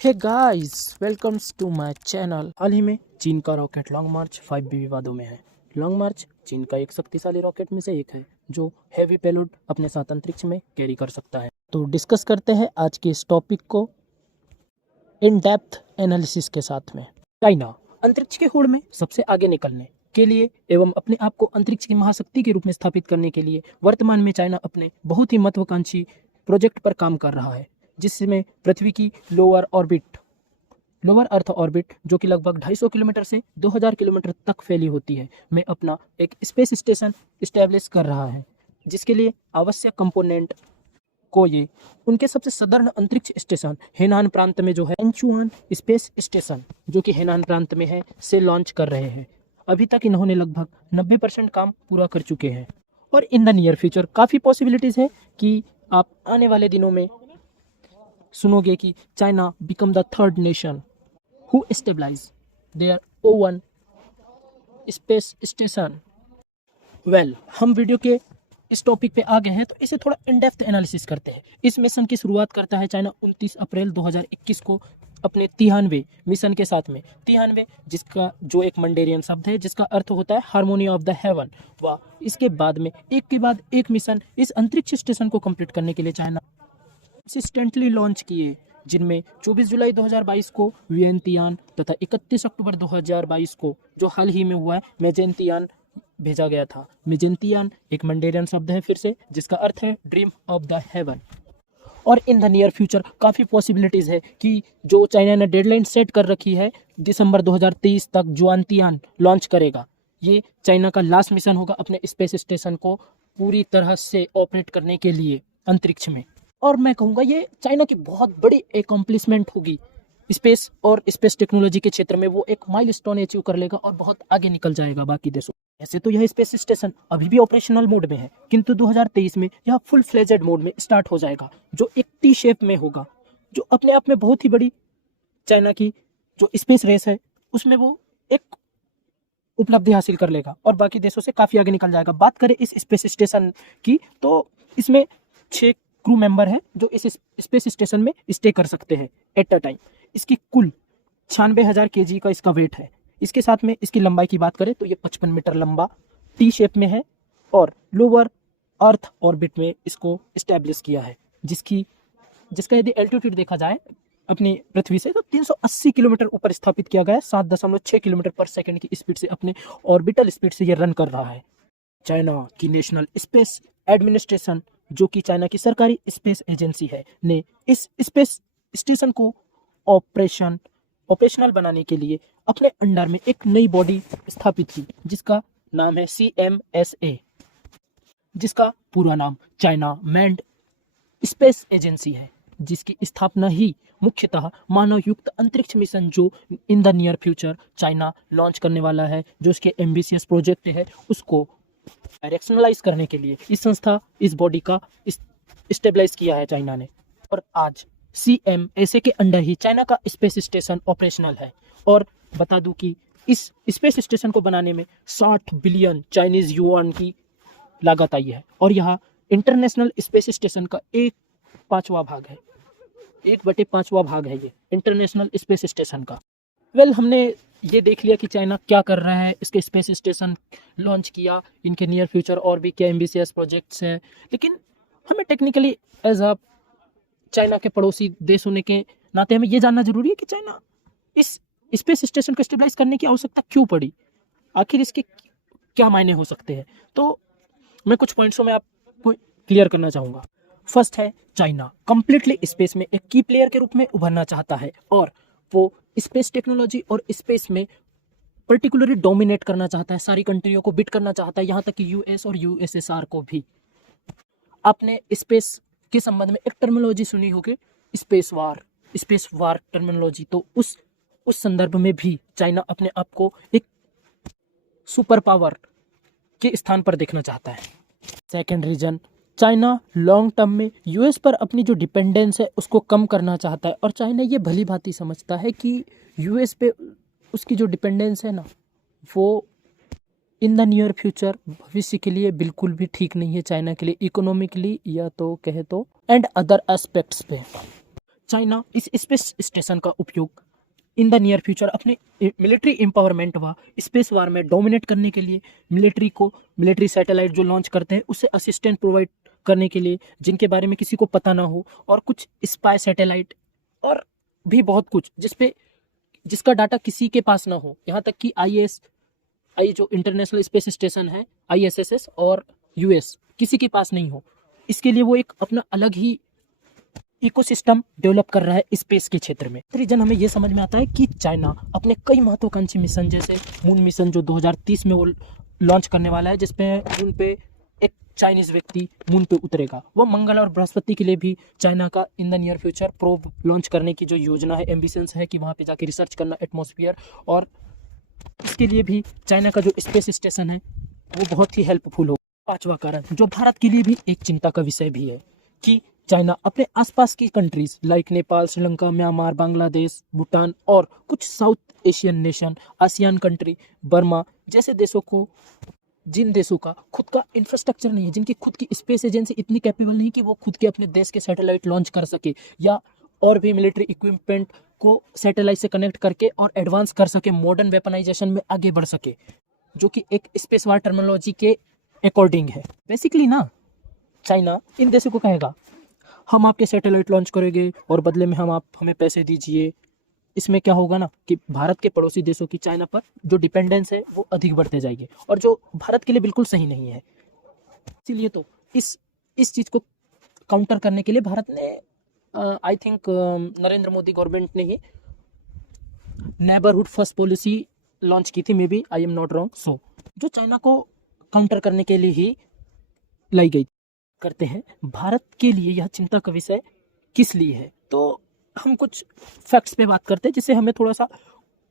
Hey guys, welcomes to my channel. हाल ही में चीन का रॉकेट लॉन्ग मार्च 5B विवादों में है। लॉन्ग मार्च चीन का एक शक्तिशाली रॉकेट में से एक है जो हैवी पेलोड अपने साथ अंतरिक्ष में कैरी कर सकता है। तो डिस्कस करते हैं आज के इस टॉपिक को इन डेप्थ एनालिसिस के साथ में। चाइना अंतरिक्ष के होड़ में सबसे आगे निकलने के लिए एवं अपने आप को अंतरिक्ष की महाशक्ति के रूप में स्थापित करने के लिए वर्तमान में चाइना अपने बहुत ही महत्वाकांक्षी प्रोजेक्ट पर काम कर रहा है, जिसमें पृथ्वी की लोअर अर्थ ऑर्बिट जो कि लगभग 250 किलोमीटर से 2000 किलोमीटर तक फैली होती है, में अपना एक स्पेस स्टेशन इस्टेब्लिश कर रहा है, जिसके लिए आवश्यक कंपोनेंट को ये उनके सबसे सदर्न अंतरिक्ष स्टेशन हेनान प्रांत में जो है एंचुआन स्पेस स्टेशन जो कि हेनान प्रांत में है से लॉन्च कर रहे हैं। अभी तक इन्होंने लगभग 90% काम पूरा कर चुके हैं और इन द नियर फ्यूचर काफ़ी पॉसिबिलिटीज़ है कि आप आने वाले दिनों में सुनोगे कि China become the third nation who stabilize their own space station. हम वीडियो के इस टॉपिक पे आ गए हैं तो इसे थोड़ा इन डेप्थ एनालिसिस करते हैं। इस मिशन की शुरुआत करता है चाइना 29 अप्रैल 2021 को अपने 93वें मिशन के साथ में। 93 जिसका जो एक मंडेरियन शब्द है जिसका अर्थ होता है हार्मोनी ऑफ द हेवन। व इसके बाद में एक के बाद एक मिशन इस अंतरिक्ष स्टेशन को कंप्लीट करने के लिए चाइना कंसिस्टेंटली लॉन्च किए, जिनमें 24 जुलाई 2022 को वियंतियान तथा 31 अक्टूबर 2022 को जो हाल ही में हुआ है मेजेंटियान भेजा गया था। मेजेंटियान एक मंडेरियन शब्द है फिर से जिसका अर्थ है ड्रीम ऑफ द हेवन। और इन द नियर फ्यूचर काफ़ी पॉसिबिलिटीज़ है कि जो चाइना ने डेडलाइन सेट कर रखी है दिसंबर 2023 तक जुआनतियान लॉन्च करेगा। ये चाइना का लास्ट मिशन होगा अपने स्पेस स्टेशन को पूरी तरह से ऑपरेट करने के लिए अंतरिक्ष में। और मैं कहूँगा ये चाइना की बहुत बड़ी एकम्प्लिशमेंट होगी स्पेस और स्पेस टेक्नोलॉजी के क्षेत्र में। वो एक माइलस्टोन अचीव कर लेगा और बहुत आगे निकल जाएगा बाकी देशों। ऐसे तो यह स्पेस स्टेशन अभी भी ऑपरेशनल मोड में है, किंतु 2023 में यह फुल फ्लेजेड मोड में स्टार्ट हो जाएगा, जो एक टी शेप में होगा, जो अपने आप में बहुत ही बड़ी चाइना की जो स्पेस रेस है उसमें वो एक उपलब्धि हासिल कर लेगा और बाकी देशों से काफ़ी आगे निकल जाएगा। बात करें इस स्पेस स्टेशन की तो इसमें 6 क्रू मेंबर हैं जो इस स्पेस स्टेशन में स्टे कर सकते हैं एट अ टाइम। इसकी कुल 96,000 kg का इसका वेट है। इसके साथ में इसकी लंबाई की बात करें तो ये 55 मीटर लंबा टी शेप में है और लोअर अर्थ ऑर्बिट में इसको इस्टेब्लिश किया है, जिसका यदि एल्टीट्यूड देखा जाए अपनी पृथ्वी से तो 380 किलोमीटर ऊपर स्थापित किया गया है। 7.6 किलोमीटर पर सेकंड की स्पीड से अपने ऑर्बिटल स्पीड से ये रन कर रहा है। चाइना की नेशनल स्पेस एडमिनिस्ट्रेशन जो कि चाइना की सरकारी स्पेस एजेंसी है ने इस स्पेस स्टेशन को ऑपरेशनल बनाने के लिए अपने अंडर में एक नई बॉडी स्थापित की जिसका नाम है CMSA, जिसका पूरा नाम चाइना मैन्ड स्पेस एजेंसी है, जिसकी स्थापना ही मुख्यतः मानव युक्त अंतरिक्ष मिशन जो इन the near future China launch करने वाला है, जो उसके एम्बिशियस प्रोजेक्ट है, उसको डायरेक्शनलाइज करने के लिए इस बॉडी का स्टेबलाइज किया है चाइना ने। और आज CMSA के अंडर ही चाइना का स्पेस स्टेशन ऑपरेशनल है। और बता दूं कि इस स्पेस स्टेशन को बनाने में 60 बिलियन चाइनीज युआन की लागत आई है और यहाँ इंटरनेशनल स्पेस स्टेशन का 1/5 भाग है, 1/5 भाग है ये इंटरनेशनल स्पेस स्टेशन का। हमने ये देख लिया कि चाइना क्या कर रहा है, इसके स्पेस स्टेशन लॉन्च किया, इनके नियर फ्यूचर और भी क्या एम्बिशियस प्रोजेक्ट्स हैं, लेकिन हमें टेक्निकली एज अ चाइना के पड़ोसी देश होने के नाते हमें ये जानना जरूरी है कि चाइना इस स्पेस स्टेशन को स्टेबलाइज करने की आवश्यकता क्यों पड़ी, आखिर इसके क्या मायने हो सकते हैं। तो मैं कुछ पॉइंट्सों में आपको क्लियर करना चाहूँगा। फर्स्ट है, चाइना कंप्लीटली स्पेस में एक की प्लेयर के रूप में उभरना चाहता है और वो स्पेस टेक्नोलॉजी और स्पेस में पर्टिकुलरली डोमिनेट करना चाहता है, सारी कंट्रियों को बीट करना चाहता है, यहाँ तक कि US और USSR को भी। आपने स्पेस के संबंध में एक टर्मिनोलॉजी सुनी होगी, स्पेस वार टर्मिनोलॉजी। तो उस संदर्भ में भी चाइना अपने आप को एक सुपर पावर के स्थान पर देखना चाहता है। Second reason, China long term में US पर अपनी जो डिपेंडेंस है उसको कम करना चाहता है और चाइना ये भली भांति समझता है कि US पे उसकी जो डिपेंडेंस है ना, वो इन द नियर फ्यूचर भविष्य के लिए बिल्कुल भी ठीक नहीं है चाइना के लिए, इकोनॉमिकली या तो कहे तो एंड अदर एस्पेक्ट्स पे। चाइना इस स्पेस स्टेशन का उपयोग इन द नियर फ्यूचर अपने मिलिट्री एम्पावरमेंट व स्पेस वार में डोमिनेट करने के लिए मिलिट्री सैटेलाइट जो लॉन्च करते हैं उससे असिस्टेंट प्रोवाइड करने के लिए, जिनके बारे में किसी को पता ना हो, और कुछ स्पाई सैटेलाइट और भी बहुत कुछ जिसका डाटा किसी के पास ना हो। यहाँ तक कि आई जो इंटरनेशनल स्पेस स्टेशन है ISS और US किसी के पास नहीं हो, इसके लिए वो एक अपना अलग ही इकोसिस्टम डेवलप कर रहा है स्पेस के क्षेत्र में। रीजन हमें यह समझ में आता है कि चाइना अपने कई महत्वाकांक्षी मिशन जैसे मून मिशन जो 2030 में वो लॉन्च करने वाला है, जिसपे मून पे एक चाइनीज व्यक्ति मून पे उतरेगा। वह मंगल और बृहस्पति के लिए भी चाइना का इन the near future probe launch करने की जो योजना है, एम्बिशंस है कि वहाँ पे जाके रिसर्च करना एटमॉस्फेयर, और इसके लिए भी चाइना का जो स्पेस स्टेशन है वो बहुत ही हेल्पफुल हो। पांचवा कारण जो भारत के लिए भी एक चिंता का विषय भी है कि चाइना अपने आसपास की countries like Nepal, Sri Lanka, Myanmar, Bangladesh, Bhutan और कुछ south Asian nation, ASEAN country, Burma जैसे देशों को, जिन देशों का खुद का इंफ्रास्ट्रक्चर नहीं है, जिनकी खुद की स्पेस एजेंसी इतनी कैपेबल नहीं कि वो खुद के अपने देश के सैटेलाइट लॉन्च कर सके या और भी मिलिट्री इक्विपमेंट को सैटेलाइट से कनेक्ट करके और एडवांस कर सके, मॉडर्न वेपनाइजेशन में आगे बढ़ सके, जो कि एक स्पेस वार टर्मिनोलॉजी के अकॉर्डिंग है। बेसिकली ना चाइना इन देशों को कहेगा हम आपके सैटेलाइट लॉन्च करेंगे और बदले में हमें पैसे दीजिए। इसमें क्या होगा ना कि भारत के पड़ोसी देशों की चाइना पर जो डिपेंडेंस है वो अधिक बढ़ते जाएगी, और जो भारत के लिए बिल्कुल सही नहीं है। इसीलिए तो इस चीज़ को काउंटर करने के लिए भारत ने I think Narendra Modi government ने ही नेबरहुड फर्स्ट पॉलिसी लॉन्च की थी, may be I am not wrong. So जो चाइना को काउंटर करने के लिए ही लाई गई करते हैं। भारत के लिए यह चिंता का विषय किस लिए है, तो हम कुछ फैक्ट्स पे बात करते हैं जिससे हमें थोड़ा सा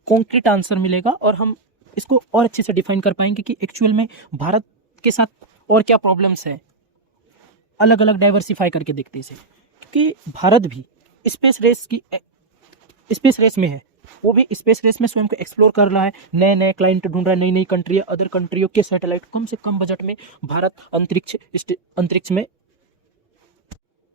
कॉन्क्रीट आंसर मिलेगा और हम इसको और अच्छे से डिफाइन कर पाएंगे कि एक्चुअल में भारत के साथ और क्या प्रॉब्लम्स है, अलग अलग डाइवर्सिफाई करके देखते हैं इसे। क्योंकि भारत भी स्पेस रेस में है, वो भी स्पेस रेस में स्वयं को एक्सप्लोर कर रहा है, नए नए क्लाइंट ढूंढ रहा है, नई नई कंट्री, अदर कंट्रियों के सैटेलाइट कम से कम बजट में भारत अंतरिक्ष में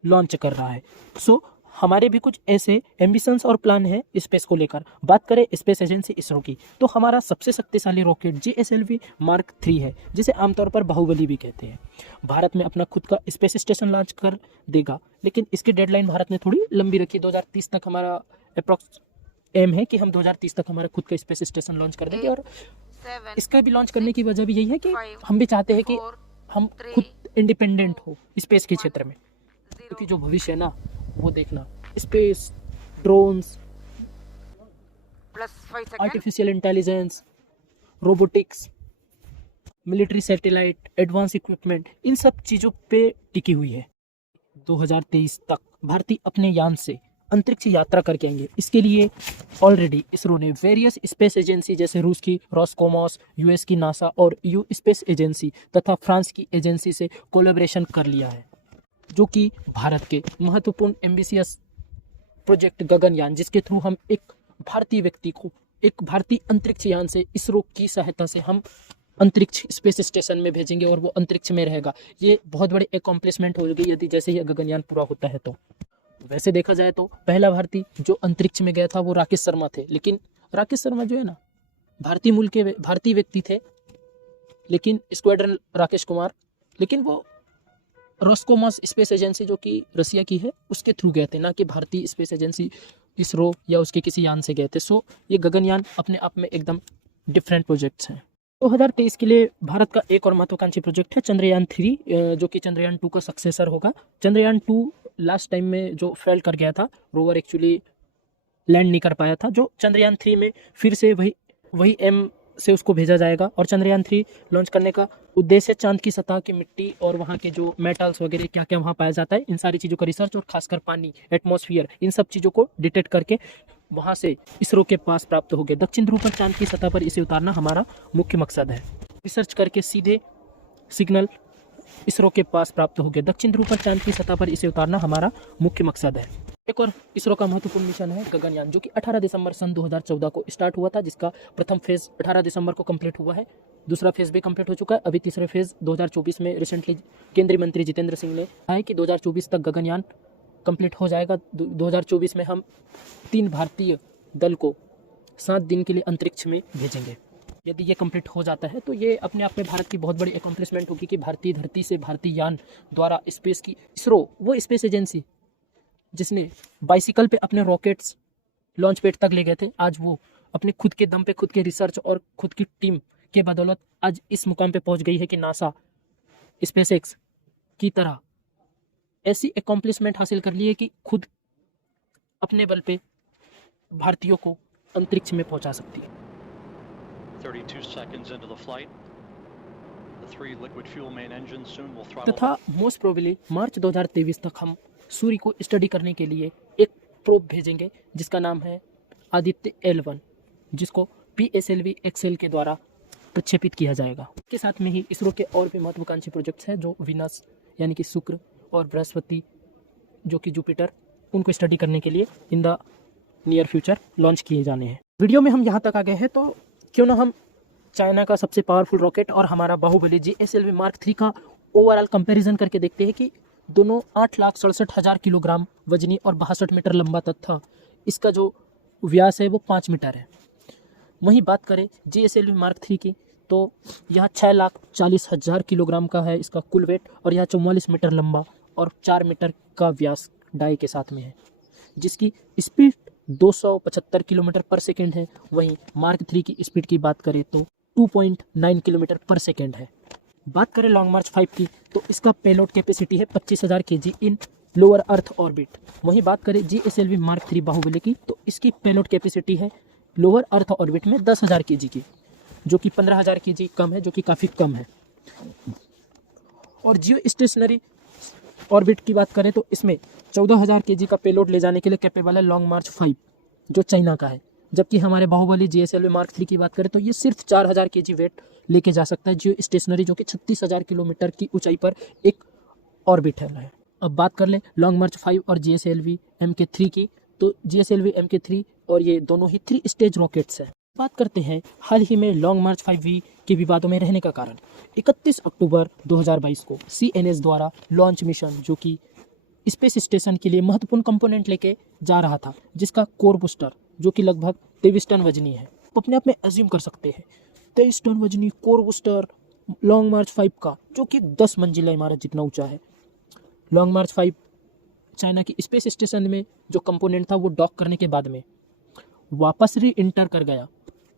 लॉन्च कर रहा है। सो हमारे भी कुछ ऐसे एम्बिशंस और प्लान है स्पेस को लेकर। बात करें स्पेस एजेंसी इसरो की, तो हमारा सबसे शक्तिशाली रॉकेट JSLV Mark 3 है, जिसे आमतौर पर बाहुबली भी कहते हैं। भारत में अपना खुद का स्पेस स्टेशन लॉन्च कर देगा, लेकिन इसकी डेडलाइन भारत ने थोड़ी लंबी रखी। 2030 तक हमारा अप्रॉक्स एम है कि हम 2030 तक हमारा खुद का स्पेस स्टेशन लॉन्च कर देंगे। और इसका भी लॉन्च करने की वजह भी यही है कि हम भी चाहते हैं कि हम खुद इंडिपेंडेंट हो स्पेस के क्षेत्र में, क्योंकि जो भविष्य है ना वो देखना, space, drones, artificial intelligence, robotics, military satellite, advance equipment, इन सब चीज़ों पे टिकी हुई है। 2023 तक भारतीय अपने यान से अंतरिक्ष यात्रा करके आएंगे। इसके लिए ऑलरेडी इसरो ने वेरियस स्पेस एजेंसी जैसे रूस की रॉसकोमॉस, US की नासा और EU स्पेस एजेंसी तथा फ्रांस की एजेंसी से कोलैबोरेशन कर लिया है, जो कि भारत के महत्वपूर्ण एम्बिशियस प्रोजेक्ट गगनयान, जिसके थ्रू हम एक भारतीय व्यक्ति को एक भारतीय अंतरिक्ष यान से इसरो की सहायता से हम अंतरिक्ष स्पेस स्टेशन में भेजेंगे और वो अंतरिक्ष में रहेगा। ये बहुत बड़ी एकम्प्लिशमेंट होगी यदि जैसे ही गगनयान पूरा होता है। तो वैसे देखा जाए तो पहला भारतीय जो अंतरिक्ष में गया था वो राकेश शर्मा थे, लेकिन राकेश शर्मा जो है ना भारतीय मूल के भारतीय व्यक्ति थे, लेकिन स्क्वाड्रन राकेश कुमार, लेकिन वो रोस्कोमॉस स्पेस एजेंसी जो कि रसिया की है उसके थ्रू गए थे, ना कि भारतीय स्पेस एजेंसी इसरो या उसके किसी यान से गए थे। सो ये गगनयान अपने आप में एकदम डिफरेंट प्रोजेक्ट्स हैं। 2023 के लिए भारत का एक और महत्वाकांक्षी प्रोजेक्ट है चंद्रयान 3, जो कि चंद्रयान 2 का सक्सेसर होगा। चंद्रयान 2 लास्ट टाइम में जो फेल कर गया था, रोवर एक्चुअली लैंड नहीं कर पाया था। जो चंद्रयान 3 में फिर से वही एम से उसको भेजा जाएगा, और चंद्रयान 3 लॉन्च करने का उद्देश्य चांद की सतह की मिट्टी और वहाँ के जो मेटल्स वगैरह क्या क्या वहाँ पाया जाता है, इन सारी चीज़ों का रिसर्च, और खासकर पानी, एटमॉस्फेयर, इन सब चीज़ों को डिटेक्ट करके वहाँ से इसरो के पास प्राप्त हो गए। दक्षिण ध्रुव पर चांद की सतह पर इसे उतारना हमारा मुख्य मकसद है। रिसर्च करके सीधे सिग्नल इसरो के पास प्राप्त हो गए। दक्षिण ध्रुव पर चांद की सतह पर इसे उतारना हमारा मुख्य मकसद है। एक और इसरो का महत्वपूर्ण मिशन है गगनयान, जो कि 18 दिसंबर सन 2014 को स्टार्ट हुआ था, जिसका प्रथम फेज 18 दिसंबर को कंप्लीट हुआ है। दूसरा फेज भी कंप्लीट हो चुका है। अभी तीसरा फेज 2024 में रिसेंटली केंद्रीय मंत्री जितेंद्र सिंह ने कहा है कि 2024 तक गगनयान कंप्लीट हो जाएगा 2024 में हम 3 भारतीय दल को 7 दिन के लिए अंतरिक्ष में भेजेंगे। यदि ये कंप्लीट हो जाता है तो ये अपने आप में भारत की बहुत बड़ी एकम्प्लिशमेंट होगी कि भारतीय धरती से भारतीय यान द्वारा स्पेस की इसरो, वो स्पेस एजेंसी जिसने बाइसिकल पे अपने रॉकेट्स लॉन्च पैड तक ले गए थे, आज वो अपने खुद के दम पे, खुद के रिसर्च और खुद की टीम के बदौलत आज इस मुकाम पे पहुंच गई है कि नासा स्पेसएक्स की तरह ऐसी एकम्प्लिशमेंट हासिल कर ली है कि खुद अपने बल पे भारतीयों को अंतरिक्ष में पहुंचा सकती है। 32 seconds into the flight. The 3 liquid fuel main engines soon will throttle. तथा मोस्ट प्रोबेबली मार्च 2023 तक हम सूर्य को स्टडी करने के लिए एक प्रोब भेजेंगे जिसका नाम है आदित्य L1, जिसको PSLV XL के द्वारा प्रक्षेपित किया जाएगा। इसके साथ में ही इसरो के और भी महत्वाकांक्षी प्रोजेक्ट्स हैं जो विनस यानी कि शुक्र और बृहस्पति जो कि जुपिटर, उनको स्टडी करने के लिए इन द नियर फ्यूचर लॉन्च किए जाने हैं। वीडियो में हम यहाँ तक आ गए हैं तो क्यों ना हम चाइना का सबसे पावरफुल रॉकेट और हमारा बाहुबली GSLV Mark 3 का ओवरऑल कंपैरिजन करके देखते हैं कि दोनों 8,67,000 किलोग्राम वजनी और 62 मीटर लंबा तथा इसका जो व्यास है वो 5 मीटर है। वहीं बात करें GSLV Mark 3 की तो यह 6,40,000 किलोग्राम का है इसका कुल वेट और यह 44 मीटर लंबा और 4 मीटर का व्यास डाई के साथ में है, जिसकी स्पीड 275 किलोमीटर पर सेकेंड है। वहीं मार्क 3 की स्पीड की बात करें तो 2.9 किलोमीटर पर सेकेंड है। बात करें लॉन्ग मार्च 5 की तो इसका पेलोड कैपेसिटी है 25,000 kg इन लोअर अर्थ ऑर्बिट। वहीं बात करें GSLV Mark 3 बाहुबली की तो इसकी पेलोड कैपेसिटी है लोअर अर्थ ऑर्बिट में 10,000 kg की, जो कि 15,000 kg कम है, जो कि काफ़ी कम है। और जियो स्टेशनरी ऑर्बिट की बात करें तो इसमें 14,000 kg का पेलोड ले जाने के लिए कैपेबल है लॉन्ग मार्च 5 जो चाइना का है, जबकि हमारे बाहुबली GSLV Mark 3 की बात करें तो ये सिर्फ 4,000 kg वेट लेके जा सकता है जियो स्टेशनरी, जो कि 36,000 किलोमीटर की ऊंचाई पर एक ऑर्बिट है। अब बात कर ले लॉन्ग मार्च 5 और GSLV MK3 की तो GSLV MK3 और ये दोनों ही 3 स्टेज रॉकेट्स हैं। बात करते हैं हाल ही में लॉन्ग मार्च 5V के विवादों में रहने का कारण। 31 अक्टूबर 2022 को CNS द्वारा लॉन्च मिशन जो कि स्पेस स्टेशन के लिए महत्वपूर्ण कंपोनेंट लेके जा रहा था, जिसका कोर बूस्टर जो कि लगभग 23 टन वजनी है। तो अपने आप में एज्यूम कर सकते हैं 23 टन वजनी कोर बूस्टर लॉन्ग मार्च 5 का, जो कि 10 मंजिला इमारत जितना ऊंचा है। लॉन्ग मार्च 5 चाइना की स्पेस स्टेशन में जो कंपोनेंट था वो डॉक करने के बाद में वापस री इंटर कर गया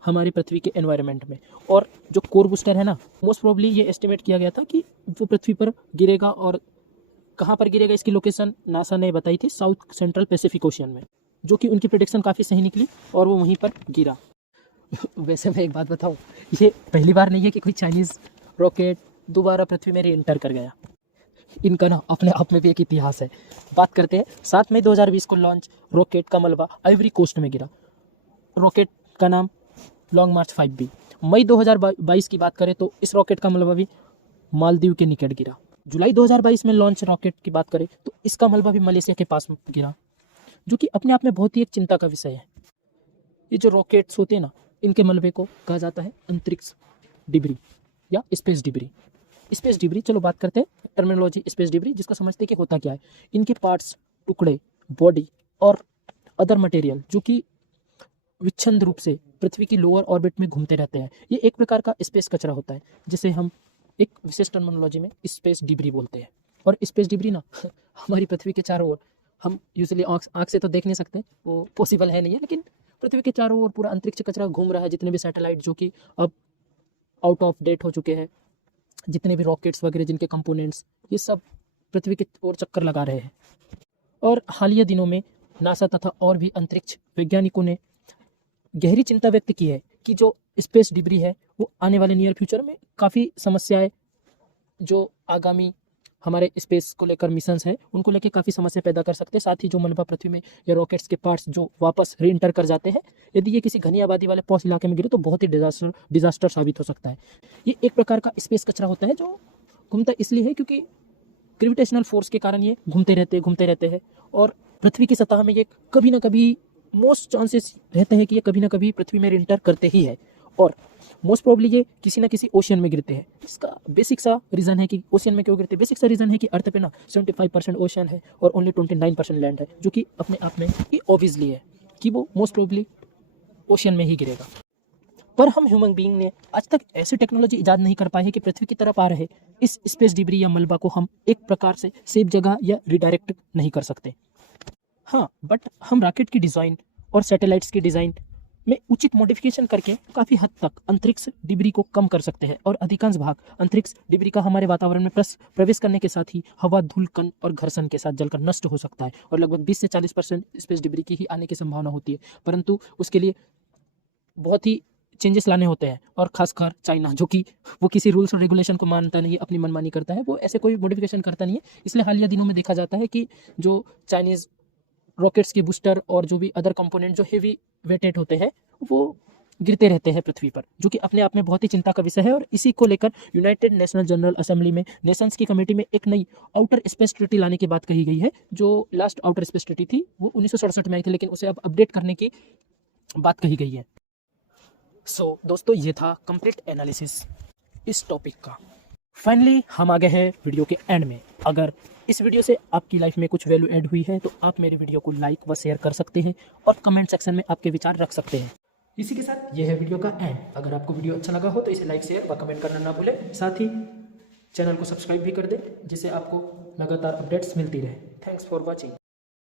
हमारी पृथ्वी के एनवायरनमेंट में। और जो कोर बूस्टर है ना, मोस्ट प्रोबेबली ये एस्टिमेट किया गया था कि वो पृथ्वी पर गिरेगा, और कहाँ पर गिरेगा इसकी लोकेशन नासा ने बताई थी, साउथ सेंट्रल पैसिफिक ओशियन में, जो कि उनकी प्रेडिक्शन काफ़ी सही निकली और वो वहीं पर गिरा। वैसे मैं एक बात बताऊँ, ये पहली बार नहीं है कि कोई चाइनीज़ रॉकेट दोबारा पृथ्वी में री इंटर कर गया। इनका ना अपने आप में भी एक इतिहास है। बात करते हैं 7 मई 2020 को लॉन्च रॉकेट का मलबा आइवरी कोस्ट में गिरा। रॉकेट का नाम लॉन्ग मार्च 5B। मई 2022 की बात करें तो इस रॉकेट का मलबा भी मालदीव के निकट गिरा। जुलाई 2022 में लॉन्च रॉकेट की बात करें तो इसका मलबा भी मलेशिया के पास गिरा, जो कि अपने आप में बहुत ही एक चिंता का विषय है। ये जो रॉकेट्स होते हैं ना, इनके मलबे को कहा जाता है अंतरिक्ष डिब्री या स्पेस डिब्री। स्पेस डिब्री, चलो बात करते हैं टर्मिनोलॉजी स्पेस डिब्री, जिसका समझते हैं कि होता क्या है। इनके पार्ट्स, टुकड़े, बॉडी और अदर मटेरियल जो कि विच्छिन्न रूप से पृथ्वी की लोअर ऑर्बिट में घूमते रहते हैं, ये एक प्रकार का स्पेस कचरा होता है, जिसे हम एक विशेष टर्मिनोलॉजी में स्पेस डिब्री बोलते हैं। और स्पेस डिब्री ना हमारी पृथ्वी के चारों ओर, हम यूजुअली आँख से तो देख नहीं सकते, वो पॉसिबल है नहीं है, लेकिन पृथ्वी के चारों ओर पूरा अंतरिक्ष कचरा घूम रहा है। जितने भी सैटेलाइट जो कि अब आउट ऑफ डेट हो चुके हैं, जितने भी रॉकेट्स वगैरह जिनके कंपोनेंट्स, ये सब पृथ्वी की ओर चक्कर लगा रहे हैं। और हालिया दिनों में नासा तथा और भी अंतरिक्ष वैज्ञानिकों ने गहरी चिंता व्यक्त की है कि जो स्पेस डिब्री है वो आने वाले नियर फ्यूचर में काफ़ी समस्याएं, जो आगामी हमारे स्पेस को लेकर मिशंस हैं उनको लेकर काफ़ी समस्या पैदा कर सकते हैं। साथ ही जो मलबा पृथ्वी में या रॉकेट्स के पार्ट्स जो वापस री इंटर कर जाते हैं, यदि ये किसी घनी आबादी वाले पॉश इलाके में गिरे तो बहुत ही डिजास्टर साबित हो सकता है। ये एक प्रकार का स्पेस कचरा होता है जो घूमता इसलिए है क्योंकि ग्रेविटेशनल फोर्स के कारण ये घूमते रहते हैं और पृथ्वी की सतह में ये कभी ना कभी मोस्ट चांसेस रहते हैं कि ये कभी ना कभी पृथ्वी में री इंटर करते ही है। और मोस्ट प्रॉब्ली ये किसी ना किसी ओशियन में गिरते हैं। इसका बेसिक सा रीज़न है कि ओशियन में क्यों गिरते हैं। बेसिक सा रीज़न है कि अर्थ पे ना 75% ओशियन है और ओनली 29% लैंड है, जो कि अपने आप में ही ऑब्वियसली है कि वो मोस्ट प्रॉब्ली ओशियन में ही गिरेगा। पर हम ह्यूमन बीइंग ने आज तक ऐसी टेक्नोलॉजी इजाद नहीं कर पाए है कि पृथ्वी की तरफ आ रहे इस स्पेस डिब्री या मलबा को हम एक प्रकार से सेफ जगह या रिडायरेक्ट नहीं कर सकते। हाँ, बट हम रॉकेट की डिज़ाइन और सैटेलाइट्स की डिज़ाइन में उचित मॉडिफिकेशन करके काफ़ी हद तक अंतरिक्ष डिब्री को कम कर सकते हैं और अधिकांश भाग अंतरिक्ष डिब्री का हमारे वातावरण में प्रवेश करने के साथ ही हवा, धूल कण और घर्षण के साथ जलकर नष्ट हो सकता है और लगभग 20 से 40% स्पेस डिब्री की ही आने की संभावना होती है। परंतु उसके लिए बहुत ही चेंजेस लाने होते हैं और खासकर चाइना, जो कि वो किसी रूल्स और रेगुलेशन को मानता नहीं है, अपनी मनमानी करता है, वो ऐसे कोई मॉडिफिकेशन करता नहीं है। इसलिए हालिया दिनों में देखा जाता है कि जो चाइनीज़ रॉकेट्स के बूस्टर और जो भी अदर कंपोनेंट जो हेवी वेटेड होते हैं वो गिरते रहते हैं पृथ्वी पर, जो कि अपने आप में बहुत ही चिंता का विषय है। और इसी को लेकर यूनाइटेड नेशनल जनरल असेंबली में नेशंस की कमेटी में एक नई आउटर स्पेस ट्रीटी लाने की बात कही गई है। जो लास्ट आउटर स्पेस ट्रीटी थी वो 1967 में आई थी, लेकिन उसे अब अपडेट करने की बात कही गई है। सो दोस्तों, ये था कंप्लीट एनालिसिस इस टॉपिक का। फाइनली हम आ गए हैं वीडियो के एंड में। अगर इस वीडियो से आपकी लाइफ में कुछ वैल्यू ऐड हुई है तो आप मेरे वीडियो को लाइक व शेयर कर सकते हैं और कमेंट सेक्शन में आपके विचार रख सकते हैं। इसी के साथ यह है वीडियो का एंड। अगर आपको वीडियो अच्छा लगा हो तो इसे लाइक, शेयर व कमेंट करना ना भूलें। साथ ही चैनल को सब्सक्राइब भी कर दें, जिससे आपको लगातार अपडेट्स मिलती रहे। Thanks for watching.